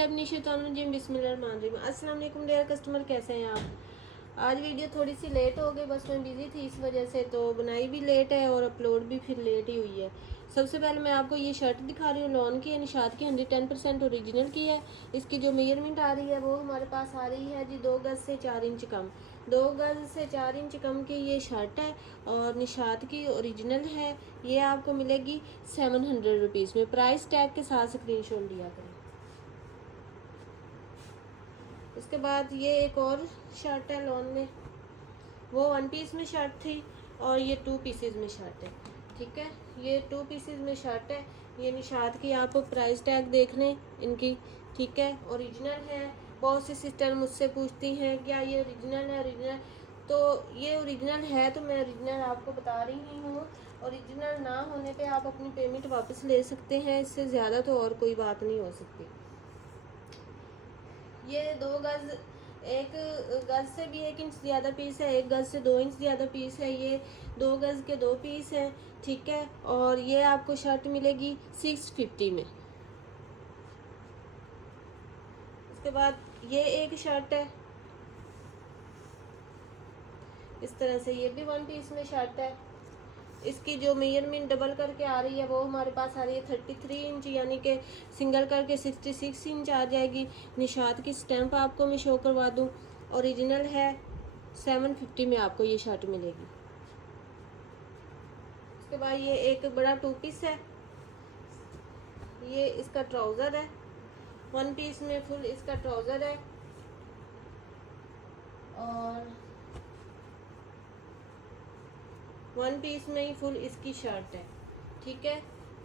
औज़ुबिल्लाहिमिनश्शैतानिर्रजीम बिस्मिल्लाहिर्रहमानिर्रहीम। अस्सलाम वालेकुम डियर कस्टमर, कैसे हैं आप? आज वीडियो थोड़ी सी लेट हो गई, बस मैं बिज़ी थी इस वजह से, तो बनाई भी लेट है और अपलोड भी फिर लेट ही हुई है। सबसे पहले मैं आपको ये शर्ट दिखा रही हूँ, लॉन की है, निशात की, 110% ओरिजिनल की है। इसकी जो मेजरमेंट आ रही है वो हमारे पास आ रही है जी 2 गज़ से 4 इंच कम। 2 गज़ से 4 इंच कम की ये शर्ट है और निशात की ओरिजिनल है। ये आपको मिलेगी 700 रुपीज़ में। प्राइस टैग के साथ स्क्रीनशॉट लिया करें। उसके बाद ये एक और शर्ट है लॉन में, वो 1 पीस में शर्ट थी और ये 2 पीसेज में शर्ट है। ठीक है, ये 2 पीसेज में शर्ट है। ये निशात की, आप प्राइस टैग देख लें इनकी। ठीक है, ओरिजिनल है। बहुत सी सिस्टर मुझसे पूछती हैं क्या ये ओरिजिनल है? ओरिजिनल तो ये ओरिजिनल है, तो मैं ओरिजिनल आपको बता रही हूँ। ओरिजिनल ना होने पे आप अपनी पेमेंट वापस ले सकते हैं, इससे ज़्यादा तो और कोई बात नहीं हो सकती। ये 2 गज़, 1 गज़ से भी 1 इंच ज़्यादा पीस है, 1 गज़ से 2 इंच ज़्यादा पीस है। ये 2 गज़ के 2 पीस हैं। ठीक है, और ये आपको शर्ट मिलेगी 650 में। उसके बाद ये एक शर्ट है इस तरह से, ये भी 1 पीस में शर्ट है। इसकी जो मेजरमेंट डबल करके आ रही है वो हमारे पास आ रही है 33 इंच, यानी कि सिंगल करके 66 इंच आ जाएगी। निशात की स्टैंप आपको मैं शो करवा दूँ, ओरिजिनल है। 750 में आपको ये शर्ट मिलेगी। उसके बाद ये एक बड़ा 2 पीस है, ये इसका ट्राउज़र है। 1 पीस में फुल इसका ट्राउज़र है और 1 पीस में ही फुल इसकी शर्ट है। ठीक है,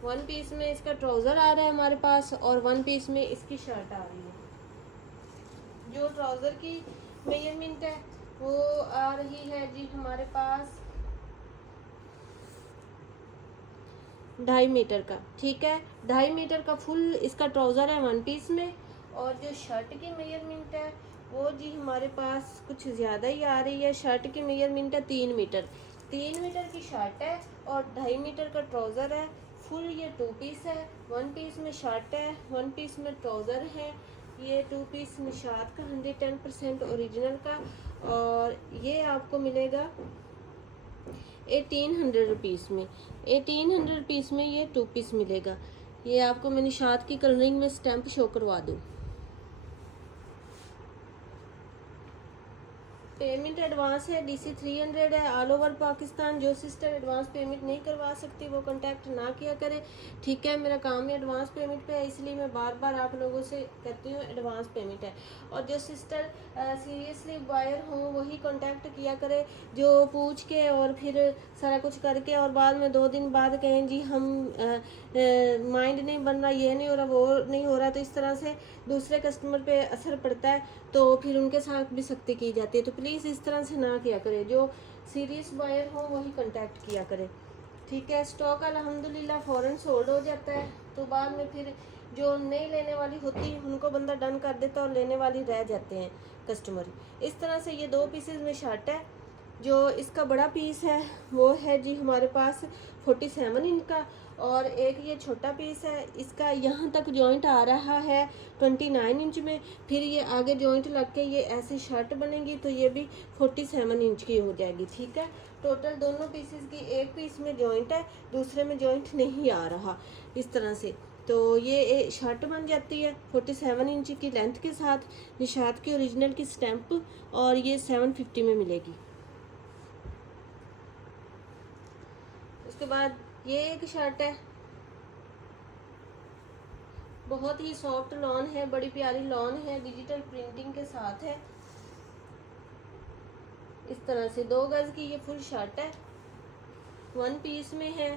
1 पीस में इसका ट्राउज़र आ रहा है हमारे पास और 1 पीस में इसकी शर्ट आ रही है। जो ट्राउज़र की मेजरमेंट है वो आ रही है जी हमारे पास 2.5 मीटर का। ठीक है, 2.5 मीटर का फुल इसका ट्राउज़र है 1 पीस में। और जो शर्ट की मेजरमेंट है वो जी हमारे पास कुछ ज़्यादा ही आ रही है। शर्ट की मेजरमेंट है 3 मीटर। 3 मीटर की शर्ट है और 2.5 मीटर का ट्राउज़र है। फुल ये 2 पीस है, 1 पीस में शर्ट है, 1 पीस में ट्राउज़र है। ये 2 पीस निशात का 110% ओरिजिनल का, और ये आपको मिलेगा 1800 रुपीज़ में। 1800 रुपीज़ में ये 2 पीस मिलेगा। ये आपको मैं निशात की कलरिंग में स्टैंप शो करवा दूँ। पेमेंट एडवांस है, DC 300 है, ऑल ओवर पाकिस्तान। जो सिस्टर एडवांस पेमेंट नहीं करवा सकती वो कांटेक्ट ना किया करे। ठीक है, मेरा काम है एडवांस पेमेंट पे है, इसलिए मैं बार बार आप लोगों से कहती हूँ एडवांस पेमेंट है। और जो सिस्टर सीरियसली बायर हों वही कांटेक्ट किया करे, जो पूछ के और फिर सारा कुछ करके और बाद में 2 दिन बाद कहें जी हम माइंड नहीं बन रहा, ये नहीं हो रहा, वो नहीं हो रहा, तो इस तरह से दूसरे कस्टमर पे असर पड़ता है, तो फिर उनके साथ भी सख्ती की जाती है। तो प्लीज़ इस तरह से ना किया करें, जो सीरियस बायर हो वही कांटेक्ट किया करें। ठीक है, स्टॉक अल्हम्दुलिल्लाह फ़ौरन सोल्ड हो जाता है, तो बाद में फिर जो नहीं लेने वाली होती उनको बंदा डन कर देता और लेने वाली रह जाते हैं कस्टमर। इस तरह से ये 2 पीसेज में शर्ट है। जो इसका बड़ा पीस है वो है जी हमारे पास 47 इंच का, और एक ये छोटा पीस है, इसका यहाँ तक जॉइंट आ रहा है 29 इंच में। फिर ये आगे जॉइंट लग के ये ऐसे शर्ट बनेगी, तो ये भी 47 इंच की हो जाएगी। ठीक है, टोटल दोनों पीसेस की, एक पीस में जॉइंट है, दूसरे में जॉइंट नहीं आ रहा, इस तरह से। तो ये शर्ट बन जाती है 47 इंच की लेंथ के साथ, निशात की ओरिजिनल की स्टैंप, और ये 750 में मिलेगी। उसके बाद ये एक शर्ट है, बहुत ही सॉफ्ट लॉन है, बड़ी प्यारी लॉन है, डिजिटल प्रिंटिंग के साथ है। इस तरह से 2 गज़ की ये फुल शर्ट है, 1 पीस में है,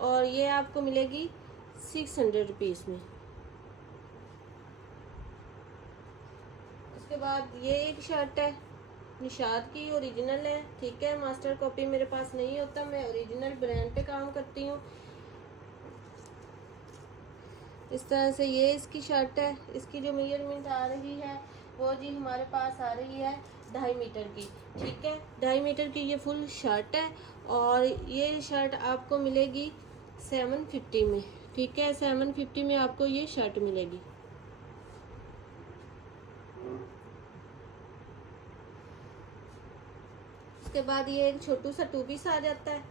और ये आपको मिलेगी 600 रुपीज़ में। उसके बाद ये एक शर्ट है, निशात की, ओरिजिनल है। ठीक है, मास्टर कॉपी मेरे पास नहीं होता, मैं ओरिजिनल ब्रांड पे काम करती हूँ। इस तरह से ये इसकी शर्ट है। इसकी जो मेजरमेंट आ रही है वो जी हमारे पास आ रही है 2.5 मीटर की। ठीक है, 2.5 मीटर की ये फुल शर्ट है, और ये शर्ट आपको मिलेगी 750 में। ठीक है, 750 में आपको ये शर्ट मिलेगी। उसके बाद ये एक छोटू सा 2 पीस आ जाता है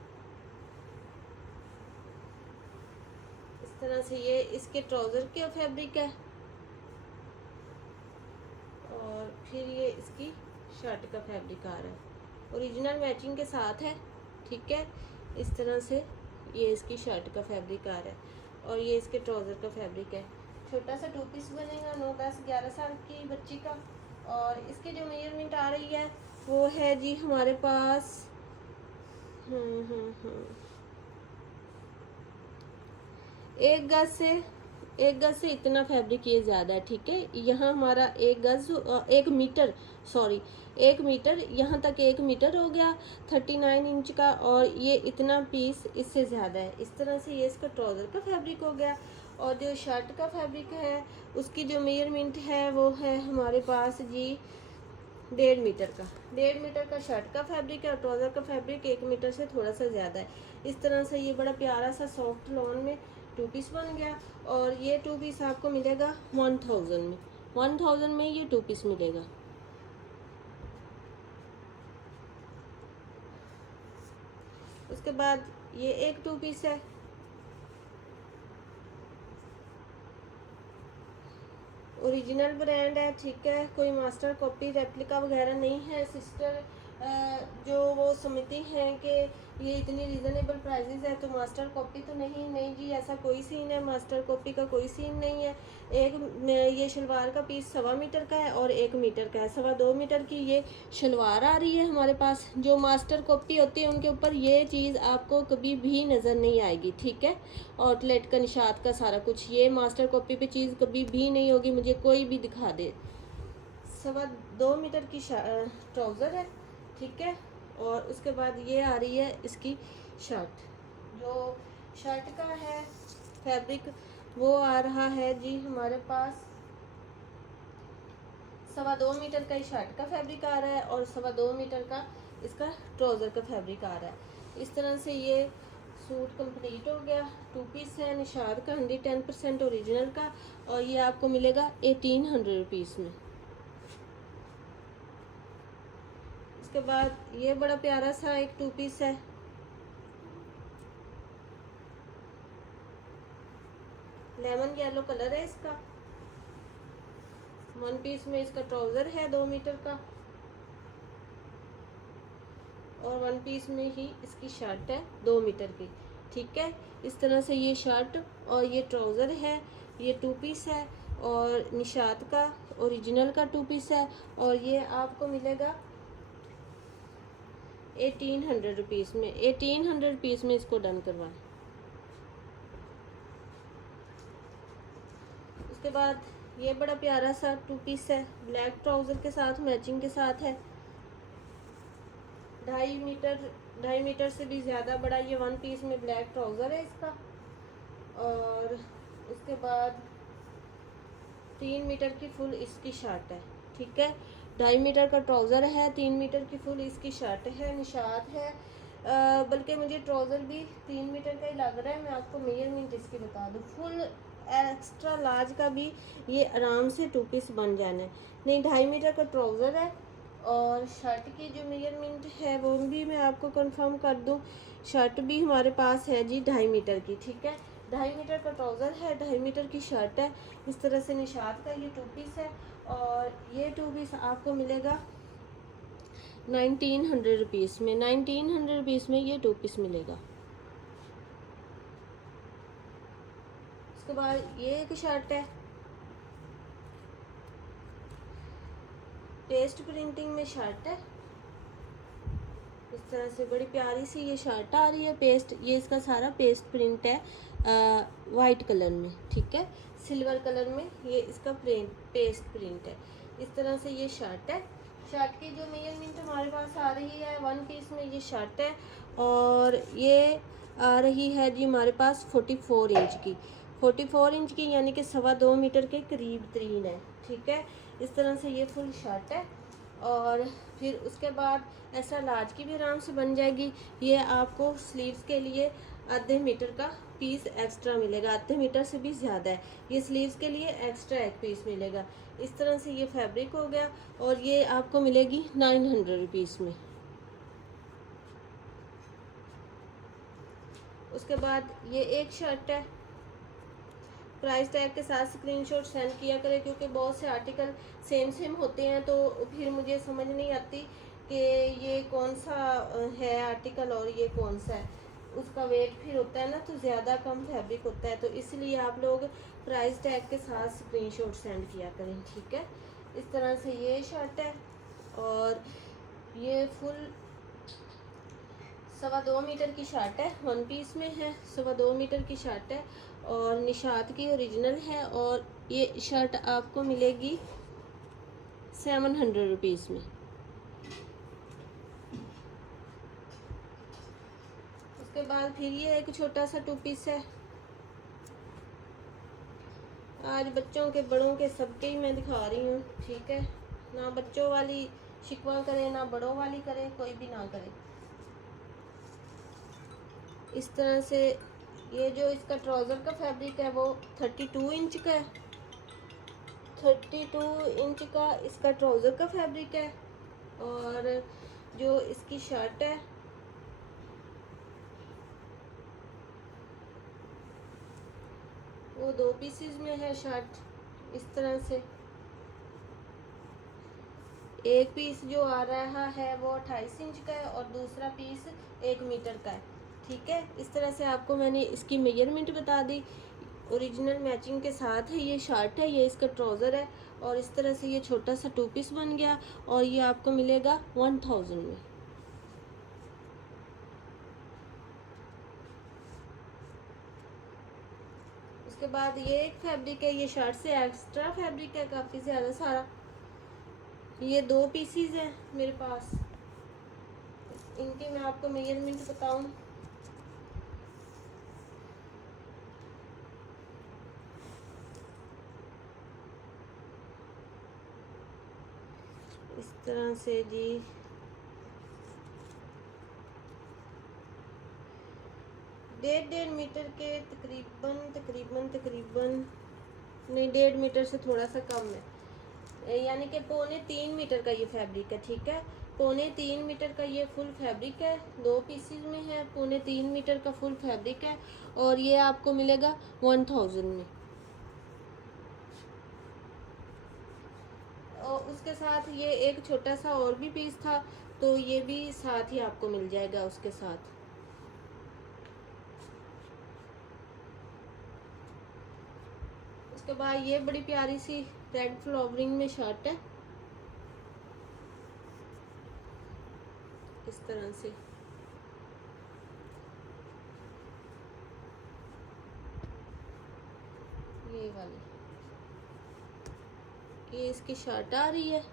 इस तरह से। ये इसके ट्राउज़र के फैब्रिक है और फिर ये इसकी शर्ट का फैब्रिक आ रहा है, ओरिजिनल मैचिंग के साथ है, ठीक है। इस तरह से ये इसकी शर्ट का फैब्रिक आ रहा है और ये इसके ट्राउज़र का फैब्रिक है। छोटा सा 2 पीस बनेगा 9, 10, 11 साल की बच्ची का। और इसकी जो मेजरमेंट आ रही है वो है जी हमारे पास एक गज से इतना फैब्रिक ये ज़्यादा है, ठीक है। यहाँ हमारा 1 मीटर यहाँ तक 1 मीटर हो गया 39 इंच का, और ये इतना पीस इससे ज़्यादा है। इस तरह से ये इसका ट्राउज़र का फैब्रिक हो गया। और जो शर्ट का फैब्रिक है उसकी जो मेजरमेंट है वो है हमारे पास जी 1.5 मीटर का शर्ट का फैब्रिक है और ट्राउज़र का फैब्रिक 1 मीटर से थोड़ा सा ज़्यादा है। इस तरह से ये बड़ा प्यारा सा सॉफ्ट लॉन में 2 पीस बन गया। और ये 2 पीस आपको मिलेगा 1000 में ये 2 पीस मिलेगा। उसके बाद ये एक 2 पीस है, ओरिजिनल ब्रांड है, ठीक है। कोई मास्टर कॉपी रेप्लिका वगैरह नहीं है। सिस्टर जो वो समझती हैं कि ये इतनी रीज़नेबल प्राइसेस है तो मास्टर कॉपी तो नहीं जी, ऐसा कोई सीन है, मास्टर कॉपी का कोई सीन नहीं है। ये शलवार का पीस 1.25 मीटर का है और 1 मीटर का है। 2.25 मीटर की ये शलवार आ रही है हमारे पास। जो मास्टर कॉपी होती है उनके ऊपर ये चीज़ आपको कभी भी नज़र नहीं आएगी, ठीक है। आउटलेट का निशात का सारा कुछ, ये मास्टर कॉपी पे चीज़ कभी भी नहीं होगी, मुझे कोई भी दिखा दे। 2.25 मीटर की ट्राउज़र है, ठीक है। और उसके बाद ये आ रही है इसकी शर्ट। जो शर्ट का है फैब्रिक वो आ रहा है जी हमारे पास 2.25 मीटर का ही शर्ट का फैब्रिक आ रहा है और 2.25 मीटर का इसका ट्राउज़र का फैब्रिक आ रहा है। इस तरह से ये सूट कंप्लीट हो गया। 2 पीस है, निशाद का 110% ओरिजिनल का, और ये आपको मिलेगा 1800 रुपीज़ में। उसके बाद ये बड़ा प्यारा सा एक 2 पीस है, लेमन येलो कलर है इसका। 1 पीस में इसका ट्राउज़र है 2 मीटर का और 1 पीस में ही इसकी शर्ट है 2 मीटर की, ठीक है। इस तरह से ये शर्ट और ये ट्राउज़र है, ये 2 पीस है और निशात का ओरिजिनल का 2 पीस है, और ये आपको मिलेगा 1800 रुपीज़ में। 1800 रुपीज़ में इसको डन करवाएं। उसके बाद ये बड़ा प्यारा सा 2 पीस है, ब्लैक ट्राउज़र के साथ मैचिंग के साथ है। 2.5 मीटर से भी ज़्यादा बड़ा ये 1 पीस में ब्लैक ट्राउज़र है इसका। और उसके बाद 3 मीटर की फुल इसकी शर्ट है, ठीक है। 2.5 मीटर का ट्राउज़र है, 3 मीटर की फुल इसकी शर्ट है, निशात है। बल्कि मुझे ट्राउज़र भी 3 मीटर का ही लग रहा है। मैं आपको मेजरमेंट इसकी बता दूँ, फुल एक्स्ट्रा लार्ज का भी ये आराम से 2 पीस बन जाना है। नहीं, 2.5 मीटर का ट्राउज़र है और शर्ट की जो मेजरमेंट है वो भी मैं आपको कंफर्म कर दूं। शर्ट भी हमारे पास है जी 2.5 मीटर की, ठीक है। 2.5 मीटर का ट्राउज़र है, 2.5 मीटर की शर्ट है। इस तरह से निशात का ये 2 पीस है और ये 2 पीस आपको मिलेगा 1900 रुपीज़ में। 1900 रुपीज़ में ये 2 पीस मिलेगा। उसके बाद ये एक शर्ट है, पेस्ट प्रिंटिंग में शर्ट है। इस तरह से बड़ी प्यारी सी ये शर्ट आ रही है, पेस्ट, ये इसका सारा पेस्ट प्रिंट है वाइट कलर में, ठीक है। सिल्वर कलर में ये इसका पेस्ट प्रिंट है। इस तरह से ये शर्ट है। शर्ट की जो मेजरमेंट हमारे पास आ रही है 1 पीस में ये शर्ट है और ये आ रही है जी हमारे पास 44 इंच की। 44 इंच की यानी कि 2.25 मीटर के करीब तरीन है, ठीक है। इस तरह से ये फुल शर्ट है। और फिर उसके बाद ऐसा लार्ज की भी आराम से बन जाएगी। ये आपको स्लीव्स के लिए 1/2 मीटर का पीस एक्स्ट्रा मिलेगा, 1/2 मीटर से भी ज़्यादा है। ये स्लीव्स के लिए एक्स्ट्रा एक पीस मिलेगा। इस तरह से ये फैब्रिक हो गया और ये आपको मिलेगी 900 रुपीज़ में। उसके बाद ये एक शर्ट है, प्राइस टैग के साथ स्क्रीनशॉट सेंड किया करें, क्योंकि बहुत से आर्टिकल सेम सेम होते हैं तो फिर मुझे समझ नहीं आती कि ये कौन सा है आर्टिकल और ये कौन सा है। उसका वेट फिर होता है ना, तो ज़्यादा कम फैब्रिक होता है, तो इसलिए आप लोग प्राइस टैग के साथ स्क्रीनशॉट सेंड किया करें, ठीक है। इस तरह से ये शर्ट है और ये फुल 2.25 मीटर की शर्ट है, वन पीस में है, 2.25 मीटर की शर्ट है और निशात की ओरिजिनल है। और ये शर्ट आपको मिलेगी 700 रुपीज़ में। उसके बाद फिर ये एक छोटा सा 2 पीस है। आज बच्चों के बड़ों के सबके ही मैं दिखा रही हूँ, ठीक है। ना बच्चों वाली शिकवा करे, ना बड़ों वाली करे, कोई भी ना करे। इस तरह से ये जो इसका ट्राउज़र का फैब्रिक है वो 32 इंच का है, 32 इंच का इसका ट्राउज़र का फैब्रिक है। और जो इसकी शर्ट है वो 2 पीसेस में है शर्ट। इस तरह से एक पीस जो आ रहा है वो 28 इंच का है और दूसरा पीस 1 मीटर का है, ठीक है। इस तरह से आपको मैंने इसकी मेजरमेंट बता दी, ओरिजिनल मैचिंग के साथ है। ये शर्ट है, ये इसका ट्राउज़र है और इस तरह से ये छोटा सा 2 पीस बन गया और ये आपको मिलेगा 1000 में। उसके बाद ये एक फैब्रिक है, ये शर्ट से एक्स्ट्रा फैब्रिक है काफ़ी ज़्यादा सारा। ये 2 पीसीज हैं मेरे पास, इनकी मैं आपको मेजरमेंट बताऊं। इस तरह से जी 1.5 मीटर के तकरीबन नहीं, 1.5 मीटर से थोड़ा सा कम है, यानी कि 2.25 मीटर का ये फैब्रिक है, ठीक है। 2.25 मीटर का ये फुल फैब्रिक है, 2 पीसीज में है, 2.25 मीटर का फुल फैब्रिक है और ये आपको मिलेगा 1000 में। और उसके साथ ये एक छोटा सा और भी पीस था, तो ये भी साथ ही आपको मिल जाएगा उसके साथ। उसके बाद ये बड़ी प्यारी सी रेड फ्लावरिंग में शर्ट है, इस तरह से। ये वाली ये इसकी शर्ट आ रही है,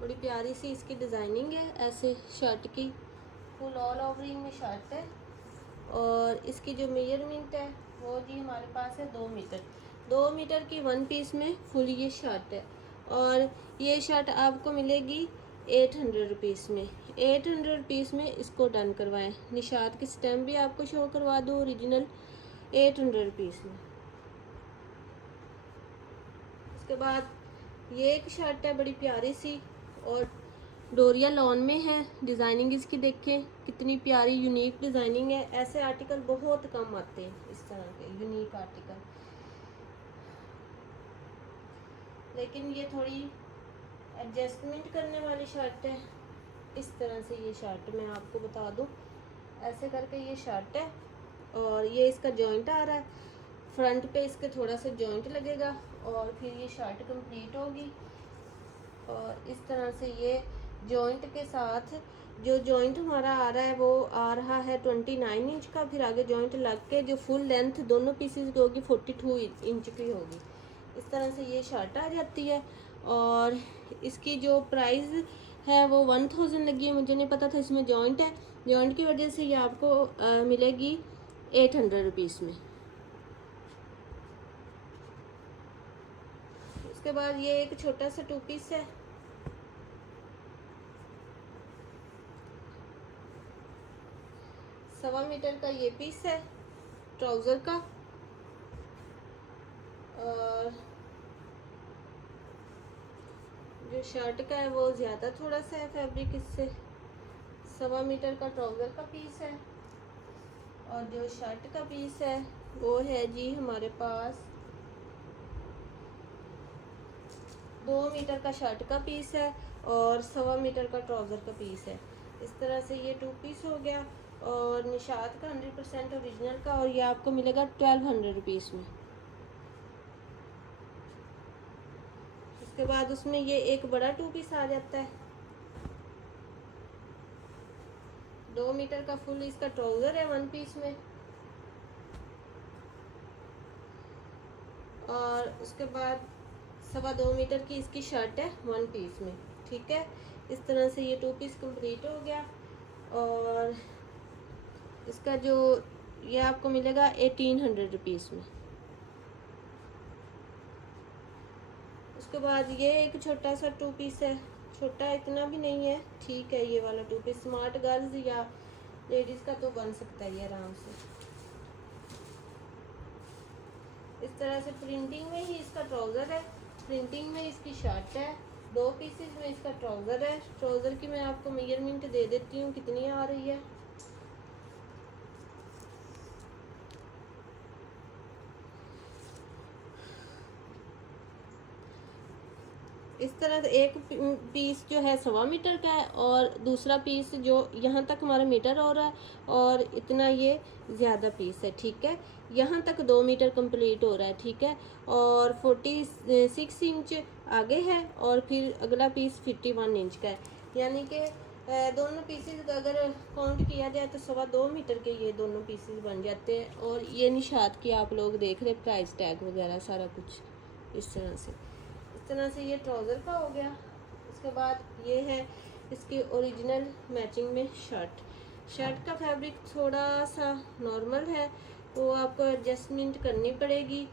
बड़ी प्यारी सी इसकी डिज़ाइनिंग है ऐसे शर्ट की, फुल ऑल ओवरिंग में शर्ट है। और इसकी जो मेजरमेंट है वो जी हमारे पास है 2 मीटर, 2 मीटर की 1 पीस में फुल ये शर्ट है। और ये शर्ट आपको मिलेगी 800 रुपीज़ में। 800 रुपीज़ में इसको डन करवाएं। निशात की स्टैम्प भी आपको शो करवा दूँ ओरिजिनल, 800 रुपीज़ में। उसके बाद ये एक शर्ट है बड़ी प्यारी सी और डोरिया लॉन में है, डिज़ाइनिंग इसकी देखें कितनी प्यारी यूनिक डिज़ाइनिंग है। ऐसे आर्टिकल बहुत कम आते हैं, इस तरह के यूनिक आर्टिकल, लेकिन ये थोड़ी एडजस्टमेंट करने वाली शर्ट है। इस तरह से ये शर्ट मैं आपको बता दूं, ऐसे करके ये शर्ट है और ये इसका जॉइंट आ रहा है, फ्रंट पे इसके थोड़ा सा जॉइंट लगेगा और फिर ये शर्ट कंप्लीट होगी। और इस तरह से ये जॉइंट के साथ जो जॉइंट हमारा आ रहा है वो आ रहा है 29 इंच का, फिर आगे जॉइंट लग के जो फुल लेंथ दोनों पीसेस की होगी 42 इंच की होगी। इस तरह से ये शर्ट आ जाती है और इसकी जो प्राइस है वो 1000 लगी है। मुझे नहीं पता था इसमें जॉइंट है, जॉइंट की वजह से ये आपको मिलेगी 800 रुपीज़ में। उसके बाद ये एक छोटा सा 2 पीस है, सवा मीटर का ये पीस है ट्राउज़र का। और जो शर्ट का है वो ज़्यादा थोड़ा सा है फैब्रिक इससे, 1.25 मीटर का ट्राउज़र का पीस है। और जो शर्ट का पीस है वो है जी हमारे पास 2 मीटर का शर्ट का पीस है और 1.25 मीटर का ट्राउज़र का पीस है। इस तरह से ये 2 पीस हो गया और निशात का 100% ओरिजिनल का, और ये आपको मिलेगा 1200 रुपीज़ में। उसके बाद उसमें ये एक बड़ा 2 पीस आ जाता है, 2 मीटर का फुल इसका ट्राउज़र है 1 पीस में, और उसके बाद 2.25 मीटर की इसकी शर्ट है 1 पीस में। ठीक है, इस तरह से ये 2 पीस कंप्लीट हो गया और इसका जो ये आपको मिलेगा 1800 रुपीज़ में। उसके बाद ये एक छोटा सा 2 पीस है, छोटा इतना भी नहीं है, ठीक है, ये वाला 2 पीस स्मार्ट गर्ल्स या लेडीज़ का तो बन सकता है ये आराम से। इस तरह से प्रिंटिंग में ही इसका ट्राउज़र है, प्रिंटिंग में इसकी शर्ट है, 2 पीसेस में इसका ट्राउज़र है। ट्राउज़र की मैं आपको मेजरमेंट दे देती हूँ कितनी आ रही है। इस तरह से एक पीस जो है 1.25 मीटर का है और दूसरा पीस जो यहाँ तक हमारा मीटर हो रहा है और इतना ये ज़्यादा पीस है। ठीक है, यहाँ तक 2 मीटर कंप्लीट हो रहा है। ठीक है, और 46 इंच आगे है और फिर अगला पीस 51 इंच का है, यानी कि दोनों पीसेस अगर काउंट किया जाए तो 2.25 मीटर के ये दोनों पीसेस बन जाते हैं। और ये निशात की आप लोग देख रहे प्राइस टैग वगैरह सारा कुछ इस तरह से ये ट्राउज़र का हो गया। उसके बाद ये है इसकी ओरिजिनल मैचिंग में शर्ट का फैब्रिक थोड़ा सा नॉर्मल है, तो आपको एडजस्टमेंट करनी पड़ेगी।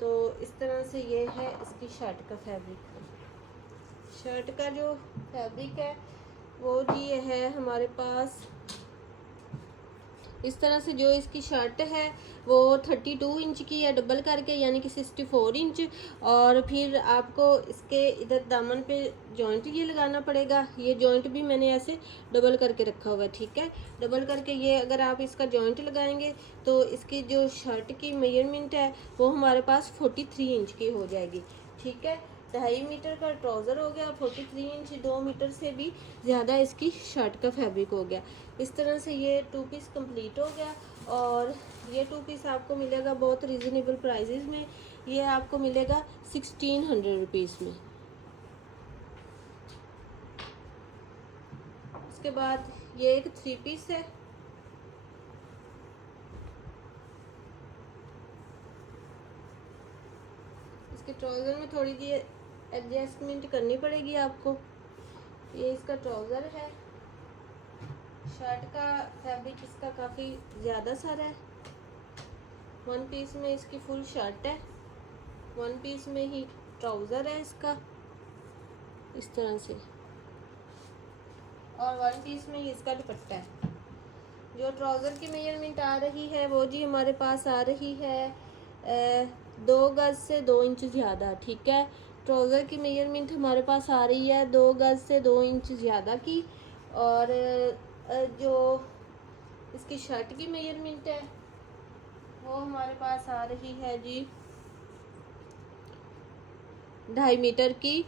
तो इस तरह से ये है इसकी शर्ट का फैब्रिक। शर्ट का जो फैब्रिक है वो जी है हमारे पास इस तरह से, जो इसकी शर्ट है वो 32 इंच की है डबल करके, यानी कि 64 इंच। और फिर आपको इसके इधर दामन पे जॉइंट ये लगाना पड़ेगा, ये जॉइंट भी मैंने ऐसे डबल करके रखा हुआ है। ठीक है, डबल करके ये अगर आप इसका जॉइंट लगाएंगे तो इसकी जो शर्ट की मेजरमेंट है वो हमारे पास 43 इंच की हो जाएगी। ठीक है, 2.5 मीटर का ट्राउज़र हो गया, 43 इंच 2 मीटर से भी ज़्यादा इसकी शर्ट का फैब्रिक हो गया। इस तरह से ये 2 पीस कंप्लीट हो गया और ये 2 पीस आपको मिलेगा बहुत रीज़नेबल प्राइजेज़ में। ये आपको मिलेगा 1600 रुपीज़ में। उसके बाद ये एक 3 पीस है, इसके ट्राउज़र में थोड़ी सी एडजस्टमेंट करनी पड़ेगी आपको। ये इसका ट्राउज़र है, शर्ट का फैब्रिक इसका काफ़ी ज़्यादा सारा है। 1 पीस में इसकी फुल शर्ट है, 1 पीस में ही ट्राउज़र है इसका इस तरह से, और 1 पीस में ही इसका दुपट्टा है। जो ट्राउज़र की मेजरमेंट आ रही है वो जी हमारे पास आ रही है 2 गज से 2 इंच ज़्यादा। ठीक है, ट्राउज़र की मेजरमेंट हमारे पास आ रही है 2 गज से 2 इंच ज़्यादा की, और जो इसकी शर्ट की मेजरमेंट है वो हमारे पास आ रही है जी 2.5 मीटर की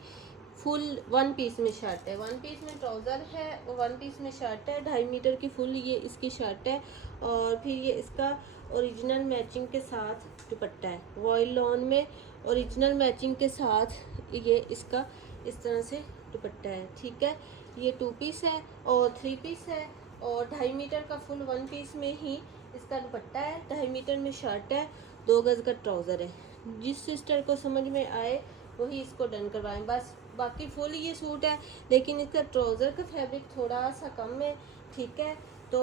फुल 1 पीस में शर्ट है। 1 पीस में ट्राउज़र है और 1 पीस में शर्ट है, 2.5 मीटर की फुल ये इसकी शर्ट है। और फिर ये इसका ओरिजिनल मैचिंग के साथ दुपट्टा है, वॉयल लॉन में ओरिजिनल मैचिंग के साथ ये इसका इस तरह से दुपट्टा है। ठीक है, ये 2 पीस है और 3 पीस है और 2.5 मीटर का फुल 1 पीस में ही इसका दुपट्टा है, 2.5 मीटर में शर्ट है, 2 गज का ट्राउज़र है। जिस सिस्टर को समझ में आए वही इसको डन करवाएं बस। बाकी फुल ये सूट है, लेकिन इसका ट्राउज़र का फैब्रिक थोड़ा सा कम है। ठीक है, तो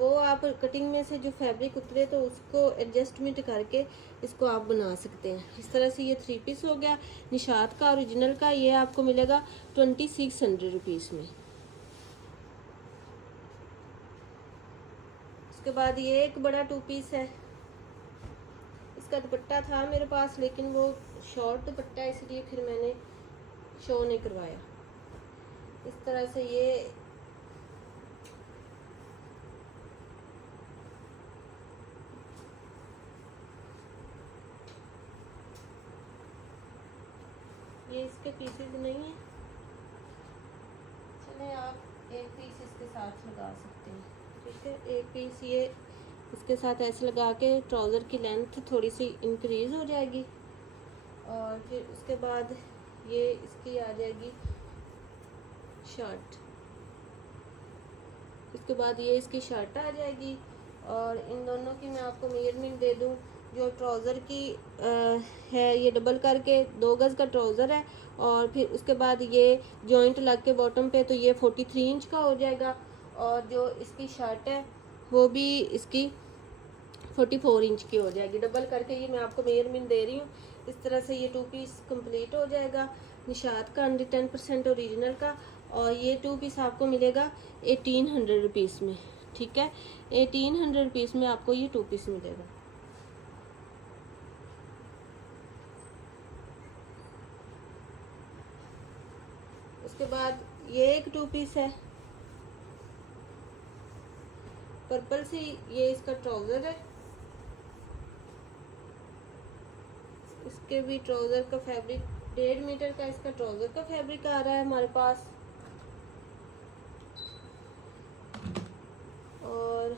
वो आप कटिंग में से जो फैब्रिक उतरे तो उसको एडजस्टमेंट करके इसको आप बना सकते हैं। इस तरह से ये 3 पीस हो गया निशात का ओरिजिनल का, ये आपको मिलेगा 2600 रुपीज़ में। उसके बाद ये एक बड़ा 2 पीस है, इसका दुपट्टा था मेरे पास लेकिन वो शॉर्ट दुपट्टा है इसलिए फिर मैंने शो नहीं करवाया। इस तरह से ये इसके पीसेस नहीं है। चले आप एक पीस इसके साथ लगा सकते हैं, ठीक है। एक पीस ये इसके साथ ऐसे लगा के ट्राउज़र की लेंथ थोड़ी सी इंक्रीज़ हो जाएगी। और फिर उसके बाद ये इसकी आ जाएगी शर्ट। इसके बाद ये इसकी शर्ट आ जाएगी। और इन दोनों की मैं आपको मेजरमेंट दे दूँ। जो ट्राउज़र की है ये डबल करके 2 गज़ का ट्राउज़र है। और फिर उसके बाद ये जॉइंट लग के बॉटम पे तो ये 43 इंच का हो जाएगा। और जो इसकी शर्ट है वो भी इसकी 44 इंच की हो जाएगी। डबल करके ये मैं आपको मेजरमेंट दे रही हूँ। इस तरह से ये 2 पीस कंप्लीट हो जाएगा। निशात का 110% ओरिजिनल का। और ये 2 पीस आपको मिलेगा 1800 रुपीज़ में, ठीक है। 1800 रुपीज़ में आपको ये 2 पीस मिलेगा। उसके बाद ये एक 2 पीस है पर्पल सी, ये इसका ट्राउज़र है। इसके भी ट्राउज़र का फैब्रिक 1.5 मीटर का इसका ट्राउज़र का फैब्रिक आ रहा है हमारे पास। और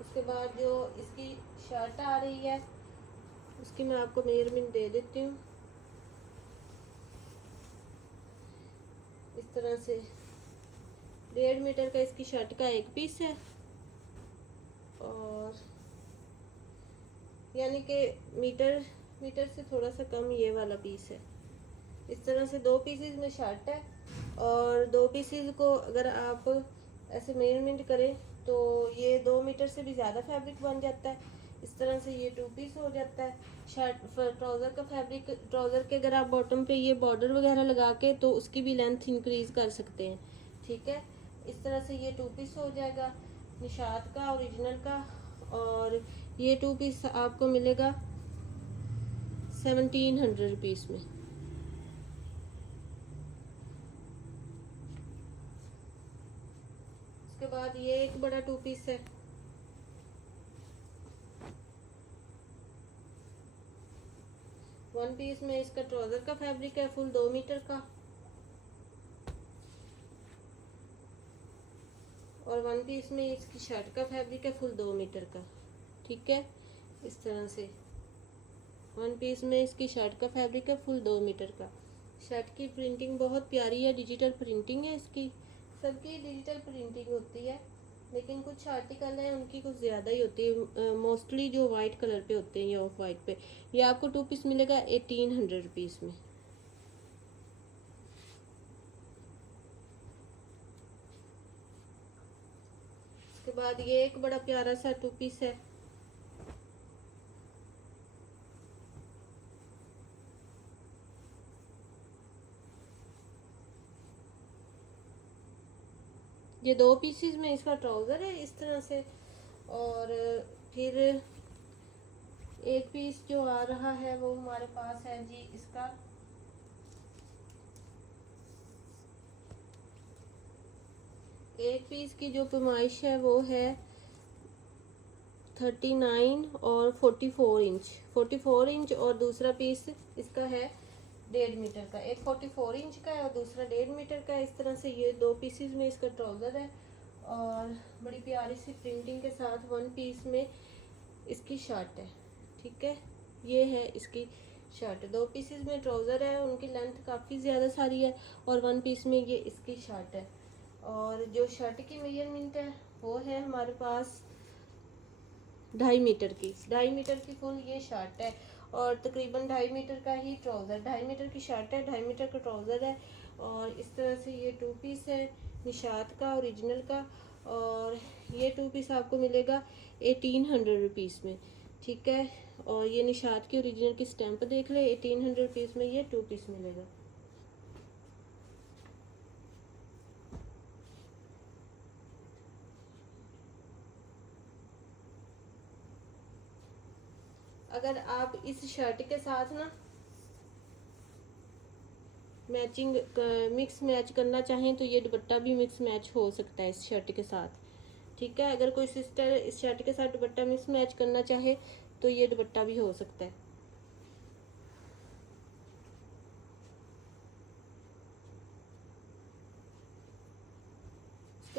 उसके बाद जो इसकी शर्ट आ रही है उसकी मैं आपको मेजरमेंट दे देती हूँ। इस तरह से 1.5 मीटर का इसकी शर्ट का एक पीस है। और यानी कि मीटर से थोड़ा सा कम ये वाला पीस है। इस तरह से 2 पीसेस में शर्ट है। और 2 पीसेस को अगर आप ऐसे मेजरमेंट करें तो ये 2 मीटर से भी ज़्यादा फैब्रिक बन जाता है। इस तरह से ये 2 पीस हो जाता है। शर्ट ट्राउज़र का फैब्रिक, ट्राउज़र के अगर आप बॉटम पे ये बॉर्डर वगैरह लगा के तो उसकी भी लेंथ इंक्रीज़ कर सकते हैं, ठीक है। इस तरह से ये 2 पीस हो जाएगा निशात का ओरिजिनल का। और ये 2 पीस आपको मिलेगा 1700 रुपीज़ में। उसके बाद ये एक बड़ा 2 पीस है। वन पीस में इसका ट्राउज़र का फैब्रिक है फुल 2 मीटर का। और 1 पीस में इसकी शर्ट का फैब्रिक है फुल 2 मीटर का, ठीक है। इस तरह से 1 पीस में इसकी शर्ट का फैब्रिक है फुल 2 मीटर का। शर्ट की प्रिंटिंग बहुत प्यारी है, डिजिटल प्रिंटिंग है इसकी। सबकी डिजिटल प्रिंटिंग होती है लेकिन कुछ आर्टिकल हैं उनकी कुछ ज़्यादा ही होती है। मोस्टली जो वाइट कलर पे होते हैं या ऑफ वाइट पे। ये आपको 2 पीस मिलेगा 1800 रुपीज़ में। उसके बाद ये एक बड़ा प्यारा सा 2 पीस है। ये 2 पीसेस में इसका ट्राउज़र है इस तरह से। और फिर एक पीस जो आ रहा है वो हमारे पास है जी इसका एक पीस की जो पैमाइश है वो है 39 और 44 इंच। 44 इंच और दूसरा पीस इसका है 1.5 मीटर का। एक 44 इंच का है और दूसरा 1.5 मीटर का है। इस तरह से ये 2 पीसेस में इसका ट्राउज़र है। और बड़ी प्यारी सी प्रिंटिंग के साथ 1 पीस में इसकी शर्ट है, ठीक है। ये है इसकी शर्ट। 2 पीसेस में ट्राउज़र है, उनकी लेंथ काफ़ी ज़्यादा सारी है। और 1 पीस में ये इसकी शर्ट है। और जो शर्ट की मेजरमेंट है वो है हमारे पास 2.5 मीटर की। 2.5 मीटर की फुल ये शर्ट है। और तकरीबन 2.5 मीटर का ही ट्राउज़र, 2.5 मीटर की शर्ट है, 2.5 मीटर का ट्राउज़र है। और इस तरह से ये 2 पीस है निशात का ओरिजिनल का। और ये 2 पीस आपको मिलेगा 1800 रुपीज़ में, ठीक है। और ये निशात की ओरिजिनल की स्टैंप देख ले, 1800 रुपीज़ में ये 2 पीस मिलेगा। अगर आप इस शर्ट के साथ ना मैचिंग मिक्स मैच करना चाहें तो ये दुपट्टा भी मिक्स मैच हो सकता है इस शर्ट के साथ, ठीक है। अगर कोई सिस्टर इस शर्ट के साथ दुपट्टा मिक्स मैच करना चाहे तो ये दुपट्टा भी हो सकता है।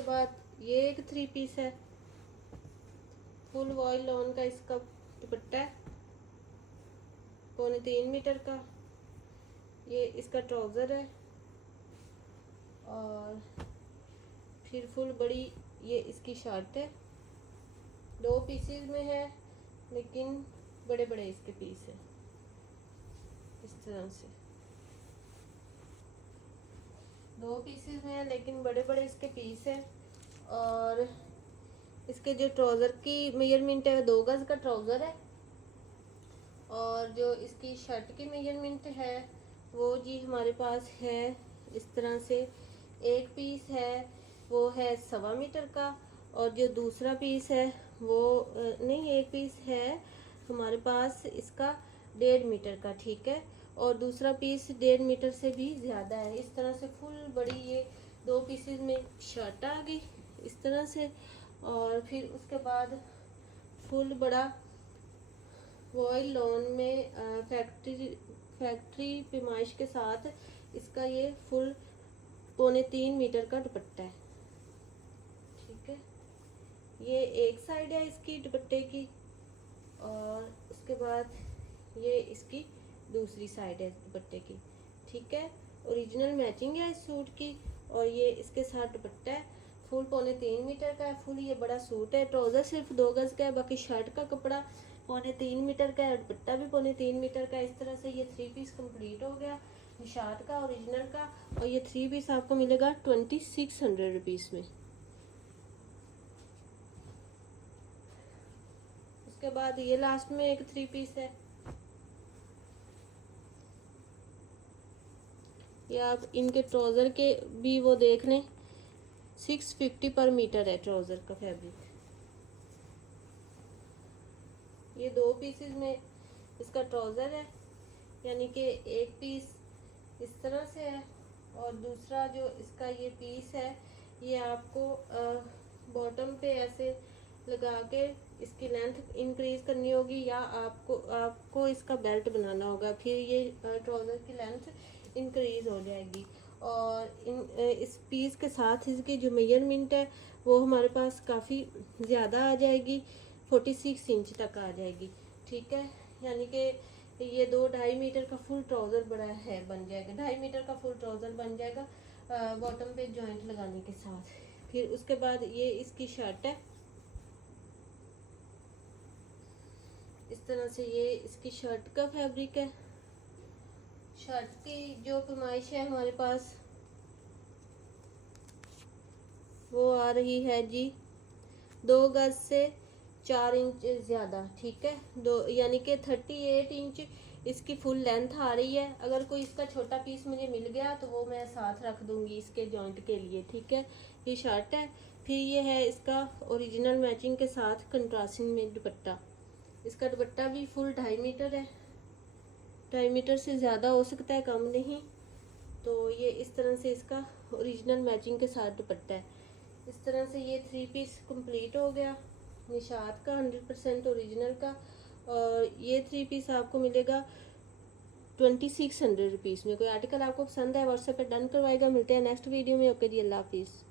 बाद ये एक 3 पीस है, फुल वॉयल लॉन का इसका दुपट्टा है 3.25 मीटर का। ये इसका ट्राउज़र है और फिर फुल बड़ी ये इसकी शर्ट है। 2 पीसेस में है लेकिन बड़े बड़े इसके पीस है, इस तरह से 2 पीसेस में है लेकिन बड़े बड़े इसके पीस है। और इसके जो ट्राउज़र की मेजरमेंट है 2 गज़ का ट्राउज़र है और जो इसकी शर्ट की मेजरमेंट है वो जी हमारे पास है इस तरह से। एक पीस है वो है 1.25 मीटर का और जो दूसरा पीस है वो नहीं, एक पीस है हमारे पास इसका 1.5 मीटर का, ठीक है। और दूसरा पीस 1.5 मीटर से भी ज़्यादा है। इस तरह से फुल बड़ी ये 2 पीसेस में शर्ट आ गई इस तरह से। और फिर उसके बाद फुल बड़ा वॉयल लॉन में फैक्ट्री पैमाइश के साथ इसका ये फुल 3.25 मीटर का दुपट्टा है, ठीक है। ये एक साइड है इसकी दुपट्टे की और उसके बाद ये इसकी दूसरी साइड है दुपट्टे की, ठीक है। ओरिजिनल मैचिंग है इस सूट की और ये इसके साथ दुपट्टा है फुल 3.25 मीटर का है। फुल ये बड़ा सूट है। ट्राउज़र सिर्फ 2 गज़ का है, बाकी शर्ट का कपड़ा 3.25 मीटर का है, दुपट्टा भी 3.25 मीटर का है। इस तरह से ये 3 पीस कंप्लीट हो गया निशात का ओरिजिनल का। और ये 3 पीस आपको मिलेगा 2600 रुपीज़ में। उसके बाद ये लास्ट में एक 3 पीस है, ये आप इनके ट्राउज़र के भी वो देख लें। 650 पर मीटर है ट्राउज़र का फैब्रिक। ये 2 पीसेस में इसका ट्राउज़र है, यानी कि एक पीस इस तरह से है और दूसरा जो इसका ये पीस है ये आपको बॉटम पे ऐसे लगा के इसकी लेंथ इंक्रीज करनी होगी या आपको इसका बेल्ट बनाना होगा, फिर ये ट्राउज़र की लेंथ इंक्रीज हो जाएगी। और इस पीस के साथ इसकी जो मेजरमेंट है वो हमारे पास काफ़ी ज़्यादा आ जाएगी, 46 इंच तक आ जाएगी, ठीक है। यानी कि ये 2-2.5 मीटर का फुल ट्राउज़र बड़ा है बन जाएगा, 2.5 मीटर का फुल ट्राउज़र बन जाएगा बॉटम पे जॉइंट लगाने के साथ। फिर उसके बाद ये इसकी शर्ट है, इस तरह से ये इसकी शर्ट का फैब्रिक है। शर्ट की जो पैमाइश है हमारे पास वो आ रही है जी 2 गज से 4 इंच ज़्यादा, ठीक है। यानी कि 38 इंच इसकी फुल लेंथ आ रही है। अगर कोई इसका छोटा पीस मुझे मिल गया तो वो मैं साथ रख दूंगी इसके जॉइंट के लिए, ठीक है। ये शर्ट है। फिर ये है इसका ओरिजिनल मैचिंग के साथ कंट्रास्टिंग में दुपट्टा। इसका दुपट्टा भी फुल 2.5 मीटर है, 2.5 मीटर से ज़्यादा हो सकता है, कम नहीं। तो ये इस तरह से इसका ओरिजिनल मैचिंग के साथ दुपट्टा है। इस तरह से ये 3 पीस कंप्लीट हो गया निशात का 100% ओरिजिनल का। और ये 3 पीस आपको मिलेगा 2600 रुपीज़ में। कोई आर्टिकल आपको पसंद है व्हाट्सएप पे डन करवाएगा। मिलते हैं नेक्स्ट वीडियो में। ओके जी, अल्लाह हाफिज़।